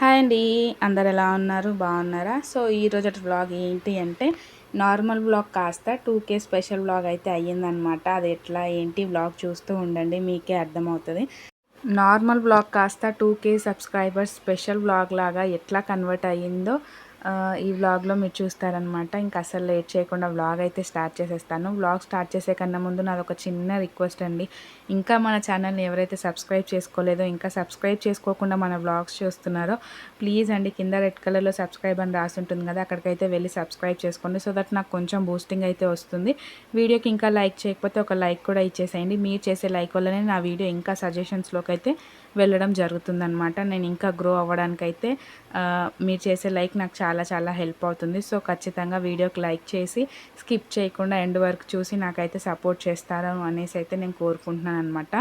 Hi అండి. అందరు ఎలా ఉన్నారు? బాగున్నారా? సో ఈరోజు వ్లాగ్ ఏంటి అంటే నార్మల్ వ్లాగ్ కాస్త 2K స్పెషల్ వ్లాగ్ అయితే అయ్యిందనమాట. అది ఎట్లా ఏంటి వ్లాగ్ చూస్తూ ఉండండి, మీకే అర్థమవుతుంది. నార్మల్ వ్లాగ్ కాస్త 2K సబ్స్క్రైబర్స్ స్పెషల్ వ్లాగ్ లాగా ఎట్లా కన్వర్ట్ అయ్యిందో ఈ వ్లాగ్లో మీరు చూస్తారనమాట. ఇంకా అసలు లేట్ చేయకుండా వ్లాగ్ అయితే స్టార్ట్ చేసేస్తాను. వ్లాగ్ స్టార్ట్ చేసే కన్నా ముందు నాది ఒక చిన్న రిక్వెస్ట్ అండి. ఇంకా మన ఛానల్ని ఎవరైతే సబ్స్క్రైబ్ చేసుకోలేదో, ఇంకా సబ్స్క్రైబ్ చేసుకోకుండా మన వ్లాగ్స్ చూస్తున్నారో ప్లీజ్ అండి, కింద రెడ్ కలర్లో సబ్స్క్రైబ్ అని రాసి ఉంటుంది కదా, అక్కడికైతే వెళ్ళి సబ్స్క్రైబ్ చేసుకోండి. సో దట్ నాకు కొంచెం బూస్టింగ్ అయితే వస్తుంది. వీడియోకి ఇంకా లైక్ చేయకపోతే ఒక లైక్ కూడా ఇచ్చేసేయండి. మీరు చేసే లైక్ వల్లనే నా వీడియో ఇంకా సజెషన్స్లోకి అయితే వెళ్ళడం జరుగుతుందనమాట. నేను ఇంకా గ్రో అవ్వడానికైతే మీరు చేసే లైక్ నాకు చాలా చాలా హెల్ప్ అవుతుంది. సో ఖచ్చితంగా వీడియోకి లైక్ చేసి స్కిప్ చేయకుండా ఎండ్ వరకు చూసి నాకైతే సపోర్ట్ చేస్తారు అనేసి అయితే నేను కోరుకుంటున్నాను అనమాట.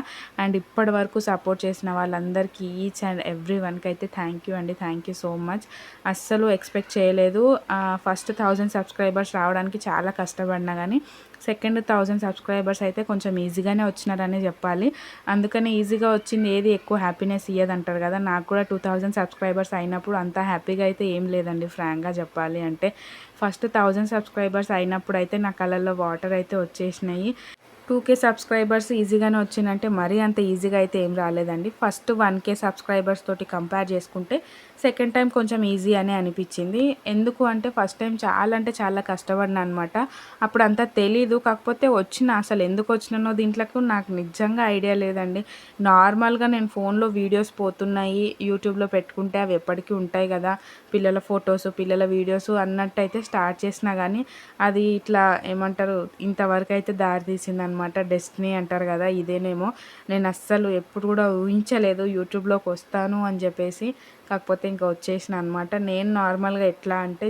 అండ్ ఇప్పటి వరకు సపోర్ట్ చేసిన వాళ్ళందరికీ ఈచ్ అండ్ ఎవ్రీ వన్కి అయితే థ్యాంక్ యూ అండి. Thank you so much. అస్సలు ఎక్స్పెక్ట్ చేయలేదు. ఫస్ట్ 1000 సబ్స్క్రైబర్స్ రావడానికి చాలా కష్టపడినా కానీ సెకండ్ 1000 సబ్స్క్రైబర్స్ అయితే కొంచెం ఈజీగానే వచ్చినారనే చెప్పాలి. అందుకని ఈజీగా వచ్చింది ఏది ఎక్కువ హ్యాపీనెస్ ఇయ్యదంటారు కదా. నాకు కూడా 2000 సబ్స్క్రైబర్స్ అయినప్పుడు అంత హ్యాపీగా అయితే ఏం లేదండి, ఫ్రాంక్గా చెప్పాలి అంటే. ఫస్ట్ 1000 సబ్స్క్రైబర్స్ అయినప్పుడు అయితే నా కళ్ళల్లో వాటర్ అయితే వచ్చేసినాయి. 2K సబ్స్క్రైబర్స్ ఈజీగానే వచ్చిందంటే మరీ అంత ఈజీగా అయితే ఏం రాలేదండి. ఫస్ట్ 1K సబ్స్క్రైబర్స్ తోటి కంపేర్ చేసుకుంటే సెకండ్ టైం కొంచెం ఈజీ అనే అనిపించింది. ఎందుకు అంటే ఫస్ట్ టైం చాలా అంటే చాలా కష్టపడినా అనమాట. అప్పుడు అంతా తెలీదు. కాకపోతే అసలు ఎందుకు వచ్చినానో దీంట్లోకి నాకు నిజంగా ఐడియా లేదండి. నార్మల్గా నేను ఫోన్లో వీడియోస్ పోతున్నాయి, యూట్యూబ్లో పెట్టుకుంటే అవి ఎప్పటికీ ఉంటాయి కదా, పిల్లల ఫొటోస్ పిల్లల వీడియోస్ అన్నట్టు అయితే స్టార్ట్ చేసినా కానీ అది ఇట్లా ఏమంటారు ఇంతవరకు అయితే దారి తీసింది అనమాట. డెస్టినీ అంటారు కదా, ఇదేనేమో. నేను అస్సలు ఎప్పుడు కూడా ఊహించలేదు యూట్యూబ్లోకి వస్తాను అని చెప్పేసి. కాకపోతే ఇంకా వచ్చేసిన అనమాట. నేను నార్మల్గా ఎట్లా అంటే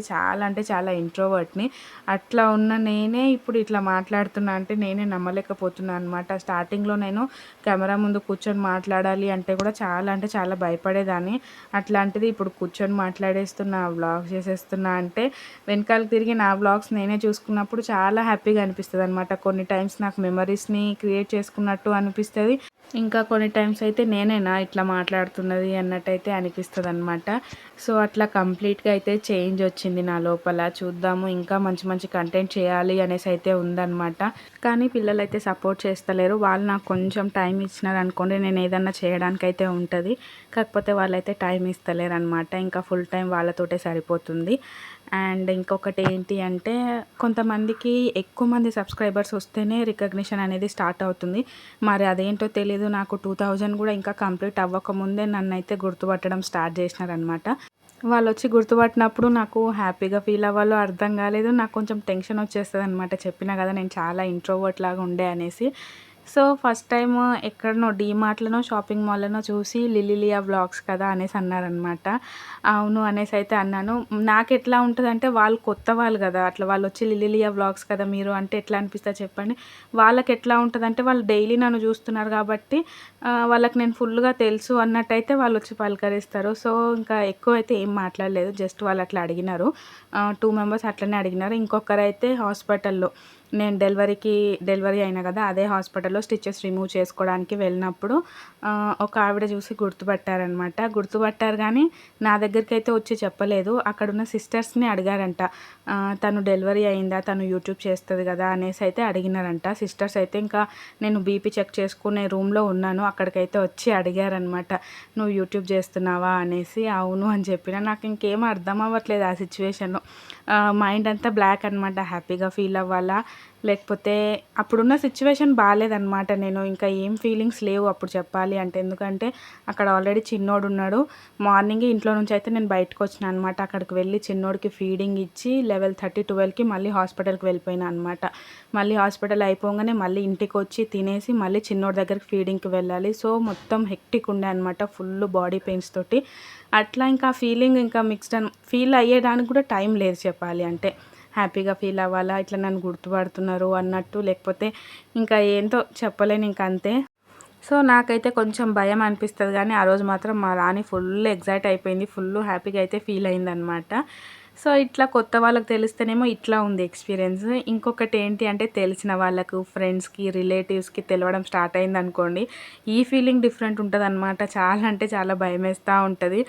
చాలా ఇంట్రోవర్ట్ని. అట్లా ఉన్న నేనే ఇప్పుడు ఇట్లా మాట్లాడుతున్నా అంటే నేనే నమ్మలేకపోతున్నాను అనమాట. స్టార్టింగ్లో నేను కెమెరా ముందు కూర్చొని మాట్లాడాలి అంటే కూడా చాలా భయపడేదాన్ని. అట్లాంటిది ఇప్పుడు కూర్చొని మాట్లాడేస్తున్నా, వ్లాగ్స్ చేసేస్తున్నా అంటే వెనకాల తిరిగి నా వ్లాగ్స్ నేనే చూసుకున్నప్పుడు చాలా హ్యాపీగా అనిపిస్తుంది అనమాట. కొన్ని టైమ్స్ నాకు మెమరీస్ని క్రియేట్ చేసుకున్నట్టు అనిపిస్తుంది. ఇంకా కొన్ని టైమ్స్ అయితే నేనేనా ఇట్లా మాట్లాడుతున్నది అన్నట్టయితే అనిపిస్తుంది అనమాట. సో అట్లా కంప్లీట్గా అయితే చేంజ్ వచ్చింది నా లోపల. చూద్దాము, ఇంకా మంచి మంచి కంటెంట్ చేయాలి అనేసి అయితే ఉందన్నమాట. కానీ పిల్లలు అయితే సపోర్ట్ చేస్తలేరు. వాళ్ళు నాకు కొంచెం టైం ఇచ్చినారు అనుకోండి, నేను ఏదన్నా చేయడానికైతే ఉంటుంది. కాకపోతే వాళ్ళైతే టైం ఇస్తలేరు అనమాట. ఇంకా ఫుల్ టైం వాళ్ళతోటే సరిపోతుంది. అండ్ ఇంకొకటి ఏంటి అంటే కొంతమందికి ఎక్కువ మంది సబ్స్క్రైబర్స్ వస్తేనే రికగ్నిషన్ అనేది స్టార్ట్ అవుతుంది. మరి అదేంటో తెలీదు. నాకు 2000 కూడా ఇంకా కంప్లీట్ అవ్వకముందే నన్నైతే గుర్తుపట్టడం స్టార్ట్ చేసినారనమాట. వాళ్ళు వచ్చి గుర్తుపట్టినప్పుడు నాకు హ్యాపీగా ఫీల్ అవ్వాలో అర్థం కాలేదు. నాకు కొంచెం టెన్షన్ వచ్చేస్తుంది అనమాట. చెప్పినా కదా నేను చాలా ఇంట్రోవర్ట్ లాగా ఉండే అనేసి. సో ఫస్ట్ టైం ఎక్కడనో డీమార్ట్లోనో షాపింగ్ మాల్లోనో చూసి లిలిలియా వ్లాగ్స్ కదా అనేసి అన్నారనమాట. అవును అనేసి అయితే అన్నాను. నాకు ఎట్లా ఉంటుందంటే వాళ్ళు కొత్త వాళ్ళు కదా, అట్లా వాళ్ళు వచ్చి లిలిలియా వ్లాగ్స్ కదా మీరు అంటే ఎట్లా అనిపిస్తుంది చెప్పండి. వాళ్ళకి ఎట్లా ఉంటుందంటే వాళ్ళు డైలీ నన్ను చూస్తున్నారు కాబట్టి వాళ్ళకి నేను ఫుల్గా తెలుసు అన్నట్టయితే వాళ్ళు వచ్చి పలకరిస్తారు. సో ఇంకా ఎక్కువ అయితే ఏం మాట్లాడలేదు. జస్ట్ వాళ్ళు అట్లా అడిగినారు. 2 మెంబర్స్ అట్లనే అడిగినారు. ఇంకొకరైతే హాస్పిటల్లో నేను డెలివరీ అయినా కదా, అదే హాస్పిటల్లో స్టిచెస్ రిమూవ్ చేసుకోవడానికి వెళ్ళినప్పుడు ఒక ఆవిడ చూసి గుర్తుపట్టారనమాట. గుర్తుపట్టారు కానీ నా దగ్గరికి అయితే వచ్చి చెప్పలేదు. అక్కడున్న సిస్టర్స్ని అడిగారంట, తను డెలివరీ అయిందా, తను యూట్యూబ్ చేస్తుంది కదా అనేసి అయితే అడిగినారంట. సిస్టర్స్ అయితే ఇంకా నేను బీపీ చెక్ చేసుకునే రూమ్లో ఉన్నాను, అక్కడికైతే వచ్చి అడిగారనమాట, నువ్వు యూట్యూబ్ చేస్తున్నావా అనేసి. అవును అని చెప్పిన. నాకు ఇంకేం అర్థం అవ్వట్లేదు ఆ సిచ్యువేషన్లో. మైండ్ అంతా బ్లాక్ అనమాట. హ్యాపీగా ఫీల్ అవ్వాలా లేకపోతే అప్పుడున్న సిచ్యువేషన్ బాగాలేదనమాట. నేను ఇంకా ఏం ఫీలింగ్స్ లేవు అప్పుడు చెప్పాలి అంటే. ఎందుకంటే అక్కడ ఆల్రెడీ చిన్నోడు ఉన్నాడు. మార్నింగ్ ఇంట్లో నుంచి అయితే నేను బయటకు వచ్చిన అనమాట. అక్కడికి వెళ్ళి చిన్నోడికి ఫీడింగ్ ఇచ్చి 11:30, 12కి మళ్ళీ హాస్పిటల్కి వెళ్ళిపోయినా అనమాట. మళ్ళీ హాస్పిటల్ అయిపోగానే మళ్ళీ ఇంటికి వచ్చి తినేసి మళ్ళీ చిన్నోడి దగ్గరికి ఫీడింగ్కి వెళ్ళాలి. సో మొత్తం హెక్టిక్ ఉండే అనమాట, ఫుల్ బాడీ పెయిన్స్ తోటి. అట్లా ఇంకా ఫీలింగ్ ఇంకా మిక్స్డ్ ఫీల్ అయ్యేదానికి కూడా టైం లేదు చెప్పాలి అంటే. హ్యాపీగా ఫీల్ అవ్వాలా, ఇట్లా నన్ను గుర్తుపడుతున్నారు అన్నట్టు, లేకపోతే ఇంకా ఏంటో చెప్పలేను ఇంక అంతే. సో నాకైతే కొంచెం భయం అనిపిస్తుంది కానీ ఆ రోజు మాత్రం మా రాణి ఫుల్ ఎగ్జైట్ అయిపోయింది, ఫుల్ హ్యాపీగా అయితే ఫీల్ అయిందనమాట. సో ఇట్లా కొత్త వాళ్ళకి తెలిస్తేనేమో ఇట్లా ఉంది ఎక్స్పీరియన్స్. ఇంకొకటి ఏంటి అంటే తెలిసిన వాళ్ళకు, ఫ్రెండ్స్కి, రిలేటివ్స్కి తెలవడం స్టార్ట్ అయింది అనుకోండి, ఈ ఫీలింగ్ డిఫరెంట్ ఉంటుంది అనమాట. చాలా అంటే చాలా భయం వేస్తూ ఉంటుంది.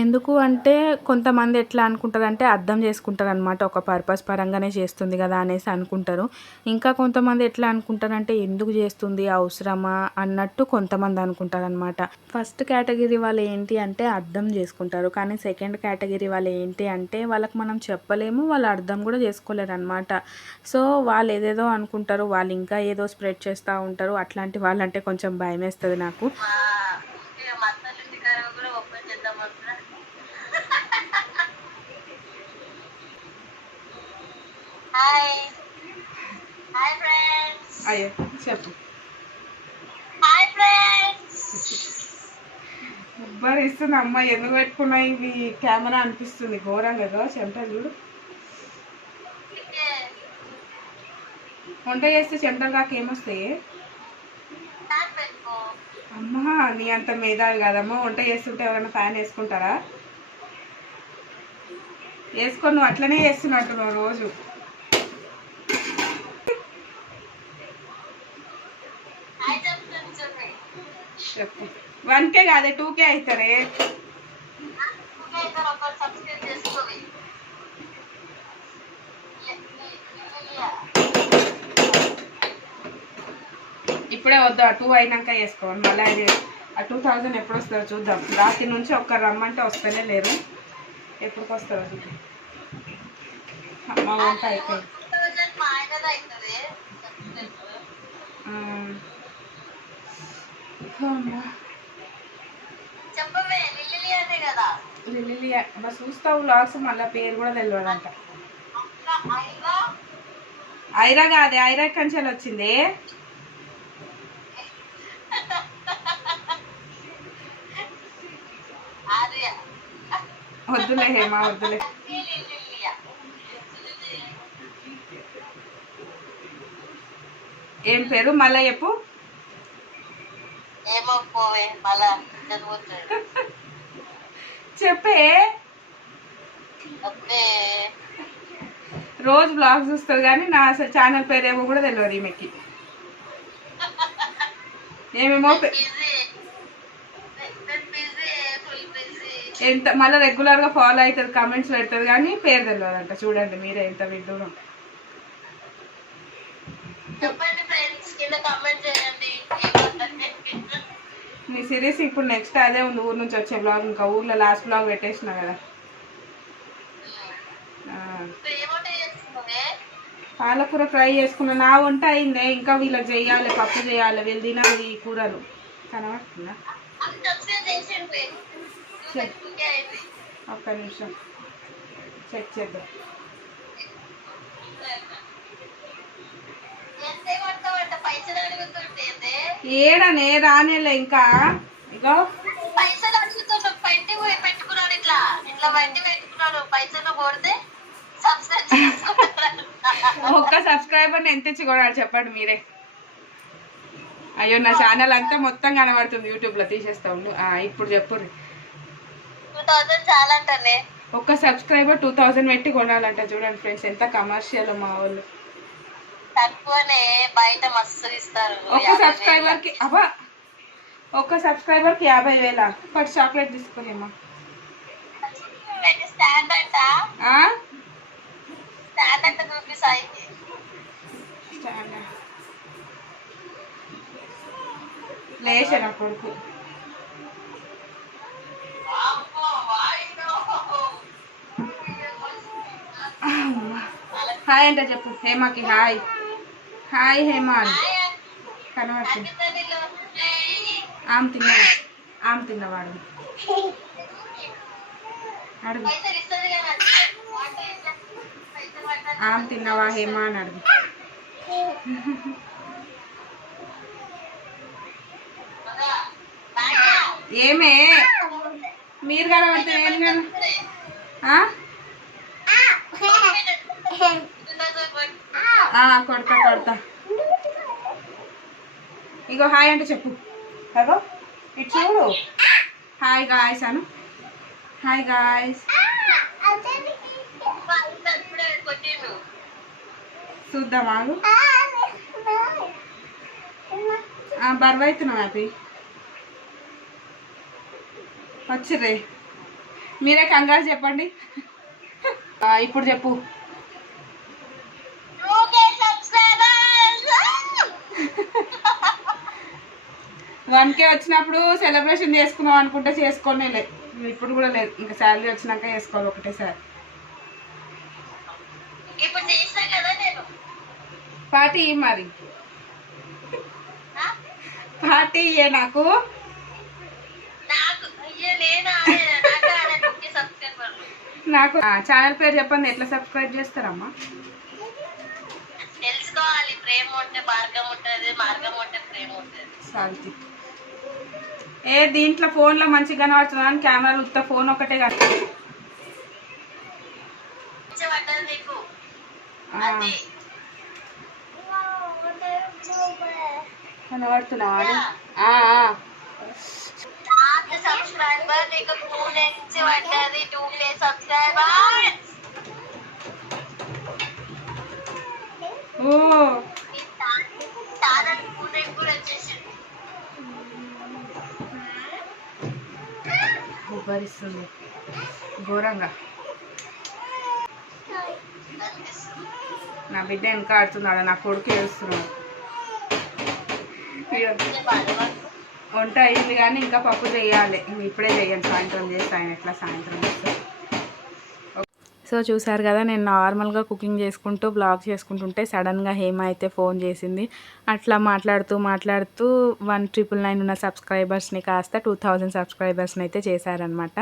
ఎందుకు అంటే కొంతమంది ఎట్లా అనుకుంటారంటే అర్థం చేసుకుంటారనమాట. ఒక పర్పస్ పరంగానే చేస్తుంది కదా అనేసి అనుకుంటారు. ఇంకా కొంతమంది ఎట్లా అనుకుంటారంటే ఎందుకు చేస్తుంది? అవసరమా? అన్నట్టు కొంతమంది అనుకుంటారనమాట. ఫస్ట్ కేటగిరీ వాళ్ళు ఏంటి అంటే అర్థం చేసుకుంటారు. కానీ సెకండ్ కేటగిరీ వాళ్ళు ఏంటి అంటే వాళ్ళకి మనం చెప్పలేము. వాళ్ళు అర్థం కూడా చేసుకోలేరనమాట. సో వాళ్ళు ఏదేదో అనుకుంటారు. వాళ్ళు ఇంకా ఏదో స్ప్రెడ్ చేస్తూ ఉంటారు. అట్లాంటి వాళ్ళంటే కొంచెం భయమేస్తది నాకు. అయ్యో చెప్పు. ఉబ్బర్ ఇస్తుంది అమ్మ. ఎందుకు పెట్టుకున్నా ఇవి కెమెరా అనిపిస్తుంది ఘోరంగా కదా. చెమటలు చూడు. వంట చేస్తే చెమటలు కాక ఏమొస్తాయి అమ్మా? నీ అంత మేధావి కాదమ్మా. వంట చేస్తుంటే ఎవరైనా ఫ్యాన్ వేసుకుంటారా? వేసుకొని నువ్వు అట్లనే చేస్తున్నట్టు నువ్వు రోజు. చెప్పు. 1K కాదే 2K అవుతారే. ఇప్పుడే వద్దా 2 అయినాక వేసుకోవాలి. మళ్ళీ అది ఆ 2000 ఎప్పుడు వస్తుందో చూద్దాం. రాత్రి నుంచి ఒక్క రమ్మంటే వస్తూనే లేరు. ఎప్పుడుకి వస్తుందో చూద్దాం. అమ్మ వంట అయిపోయింది. లిలియా బస్ చూస్తావు వ్లాగ్స్. మళ్ళీ పేరు కూడా తెలియదంట. ఐరా కాదే. ఐరా కంచెలు వచ్చింది. వద్దులే హేమా వద్దులే. ఏం పేరు మళ్ళా చెప్పు. చెప్పే. రోజు బ్లాగ్ చూస్తుంది కానీ నా అసలు ఛానల్ పేరేమో కూడా తెలియదు ఈమెకి. ఏమేమో ఎంత మళ్ళీ రెగ్యులర్గా ఫాలో అవుతుంది, కామెంట్స్ పెడుతుంది కానీ పేరు తెలియదంట. చూడండి మీరే ఎంత విడ్డూరం. నీ సిరీస్ ఇప్పుడు నెక్స్ట్ అదే ఉంది. ఊరు నుంచి వచ్చే బ్లాగ్. ఇంకా ఊర్లో లాస్ట్ బ్లాగ్ పెట్టేసిన కదా. పాలకూర ఫ్రై చేసుకున్నా. నా వంట అయిందే. ఇంకా వీళ్ళకి చెయ్యాలి. పప్పు చేయాలి. వీళ్ళు తినాలి ఈ కూరలు. కనబడుతుందా? ఒక్క నిమిషం చెక్ చేద్దాం. ఏడనే రానేలే ఇంకా. ఇగో పైసలు అడుగుతున్నాడు. పైంటి పోయి పెట్టుకున్నాడు. ఇట్లా ఇట్లా పైంటి పెట్టుకున్నాడు. పైసలు కొడితే ఒక్క సబ్స్క్రైబర్ ఎంత ఇచ్చి కొనాలి చెప్పండి మీరే. అయ్యో నా ఛానల్ అంతా మొత్తం కనబడుతుంది యూట్యూబ్ లో. తీసేస్తా ఉండు. ఇప్పుడు చెప్పు. 2000 చాలా అంటనే. ఒక్క సబ్స్క్రైబర్ 2000 పెట్టి కొనాలంట. చూడండి ఫ్రెండ్స్ ఎంత కమర్షియల్ మా వాళ్ళు. తక్కువనే బయట మస్తు ఇస్తారు. ఒక్క సబ్స్క్రైబర్ కి అబ్బా. ఒక్క సబ్స్క్రైబర్ కి 50,000. పట్టు చాక్లెట్ తీసుకునేమా. స్టాండ్ అంట. స్టాండ్ అంట చూపిస్తాయి. స్టాండ్ లేచిన కొడుకు. హాయ్ అంటే చెప్పు హేమాకి. హాయ్ హాయ్ హేమా కనబడుతుంది. ఆమె తిన్నవాడు. ఆమె తిన్నవాడు అడుగు. ఆమె తిన్నవా హేమా అని అడుగు. ఏమే మీరు కనబడితే ఏం కదా. కొడతా కొడతా. ఇగో హాయ్ అంటే చెప్పు. అగో ఇటు చూడు. హాయ్ గాయ్స్ అను. Hi guys. చూద్దాం ఆగు. బరువు అవుతున్నావు హ్యాపీ. వచ్చిర్రే మీరే కంగారు చెప్పండి. ఇప్పుడు చెప్పు. 1K వచ్చినప్పుడు సెలబ్రేషన్ చేసుకున్నాం అనుకుంటే చేసుకోనే లేదు, ఇప్పుడు కూడా లేదు. ఇంకా శాలరీ వచ్చినాక చేసుకోవాలి ఒకటేసారి. పార్టీ మరి పార్టీ ఇయ్యే నాకు. నాకు ఛానల్ పేరు చెప్పండి, ఎట్లా సబ్స్క్రైబ్ చేస్తారమ్మా? తెలుసుకోవాలి. ప్రేమ ఉంటే మార్గం ఉంటుంది, మార్గం ఉంటే ప్రేమ ఉంటుంది. శాంతి దీంట్లో ఫోన్లో మంచిగా కనబడుతున్నా అని కెమెరాలు ఉత్త ఫోన్ ఒకటే కనబడుతున్నావా? భరిస్తుంది ఘోరంగా. నా బిడ్డ వెనక ఆడుతున్నాడు, నా కొడుకు ఏడుస్తున్నాడు. వంట అయింది కానీ ఇంకా పప్పు చేయాలి, ఇప్పుడే చేయండి, సాయంత్రం చేస్తే ఆయన ఎట్లా సాయంత్రం చేస్తే. సో చూసారు కదా, నేను నార్మల్గా కుకింగ్ చేసుకుంటూ బ్లాగ్ చేసుకుంటుంటే సడన్గా హేమ అయితే ఫోన్ చేసింది. అట్లా మాట్లాడుతూ 1999 ఉన్న సబ్స్క్రైబర్స్ని కాస్త 2000 సబ్స్క్రైబర్స్ని అయితే చేశారనమాట.